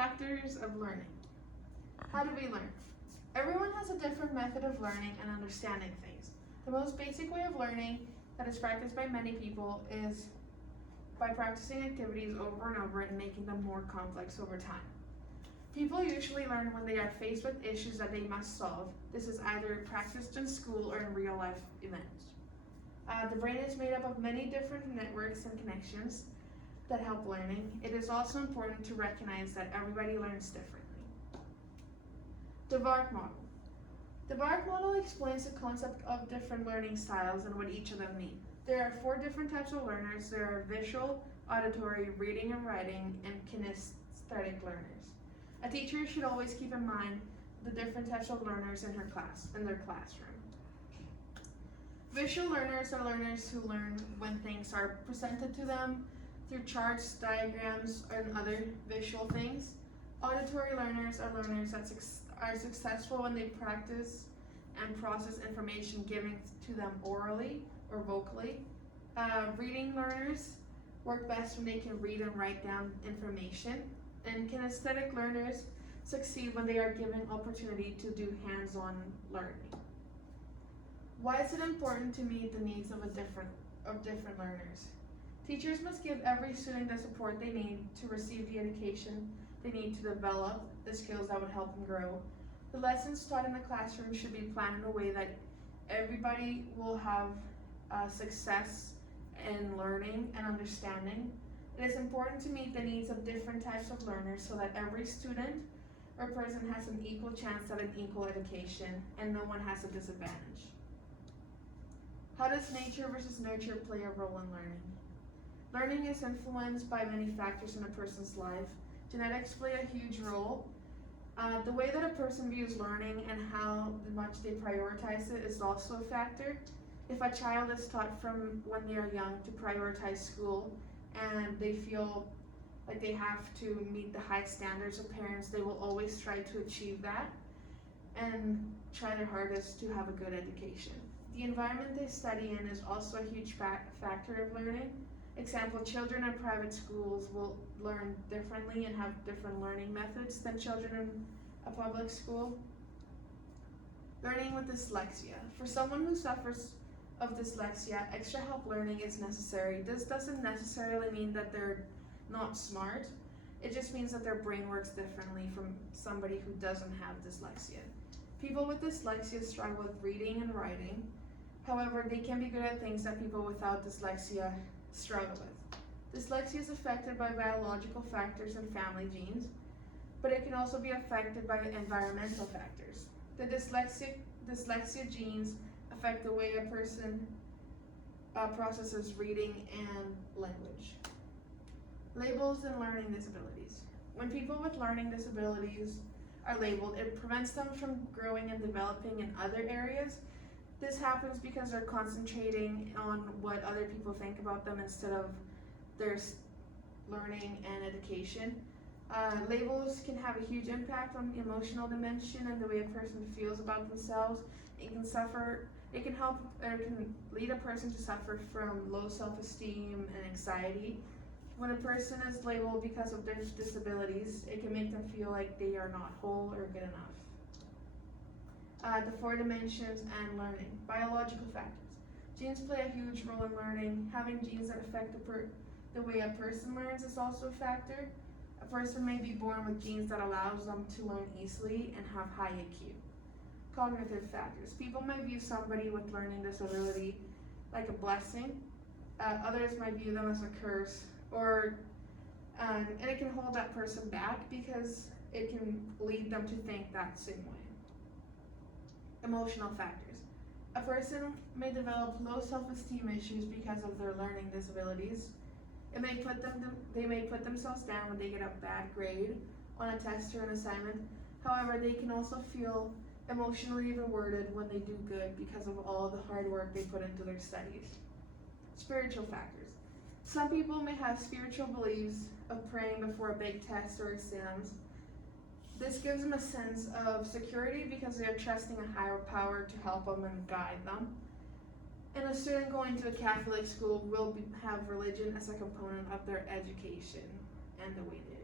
Factors of learning. How do we learn? Everyone has a different method of learning and understanding things. The most basic way of learning that is practiced by many people is by practicing activities over and over and making them more complex over time. People usually learn when they are faced with issues that they must solve. This is either practiced in school or in real life events. The brain is made up of many different networks and connections that help learning. It is also important to recognize that everybody learns differently. The VARK model. The VARK model explains the concept of different learning styles and what each of them mean. There are 4 different types of learners. There are visual, auditory, reading and writing, and kinesthetic learners. A teacher should always keep in mind the different types of learners in their classroom. Visual learners are learners who learn when things are presented to them through charts, diagrams, and other visual things. Auditory learners are learners that are successful when they practice and process information given to them orally or vocally. Reading learners work best when they can read and write down information. And kinesthetic learners succeed when they are given opportunity to do hands-on learning. Why is it important to meet the needs of different learners? Teachers must give every student the support they need to receive the education they need to develop the skills that would help them grow. The lessons taught in the classroom should be planned in a way that everybody will have success in learning and understanding. It is important to meet the needs of different types of learners so that every student or person has an equal chance at an equal education and no one has a disadvantage. How does nature versus nurture play a role in learning? Learning is influenced by many factors in a person's life. Genetics play a huge role. The way that a person views learning and how much they prioritize it is also a factor. If a child is taught from when they are young to prioritize school and they feel like they have to meet the high standards of parents, they will always try to achieve that and try their hardest to have a good education. The environment they study in is also a huge factor of learning. Example, children in private schools will learn differently and have different learning methods than children in a public school. Learning with dyslexia. For someone who suffers of dyslexia, extra help learning is necessary. This doesn't necessarily mean that they're not smart. It just means that their brain works differently from somebody who doesn't have dyslexia. People with dyslexia struggle with reading and writing. However, they can be good at things that people without dyslexia struggle with. Dyslexia is affected by biological factors and family genes, but it can also be affected by environmental factors. The dyslexia genes affect the way a person processes reading and language. Labels and learning disabilities. When people with learning disabilities are labeled, it prevents them from growing and developing in other areas. This happens because they're concentrating on what other people think about them instead of their learning and education. Labels can have a huge impact on the emotional dimension and the way a person feels about themselves. It can help or can lead a person to suffer from low self-esteem and anxiety. When a person is labeled because of their disabilities, it can make them feel like they are not whole or good enough. The 4 dimensions and learning. Biological factors. Genes play a huge role in learning. Having genes that affect the way a person learns is also a factor. A person may be born with genes that allows them to learn easily and have high IQ. Cognitive factors. People might view somebody with learning disability like a blessing. Others might view them as a curse, and it can hold that person back because it can lead them to think that same way. Emotional factors. A person may develop low self-esteem issues because of their learning disabilities. They may put themselves down when they get a bad grade on a test or an assignment. However, they can also feel emotionally rewarded when they do good because of all the hard work they put into their studies. Spiritual factors. Some people may have spiritual beliefs of praying before a big test or exams. This gives them a sense of security because they are trusting a higher power to help them and guide them. And a student going to a Catholic school will have religion as a component of their education and the way they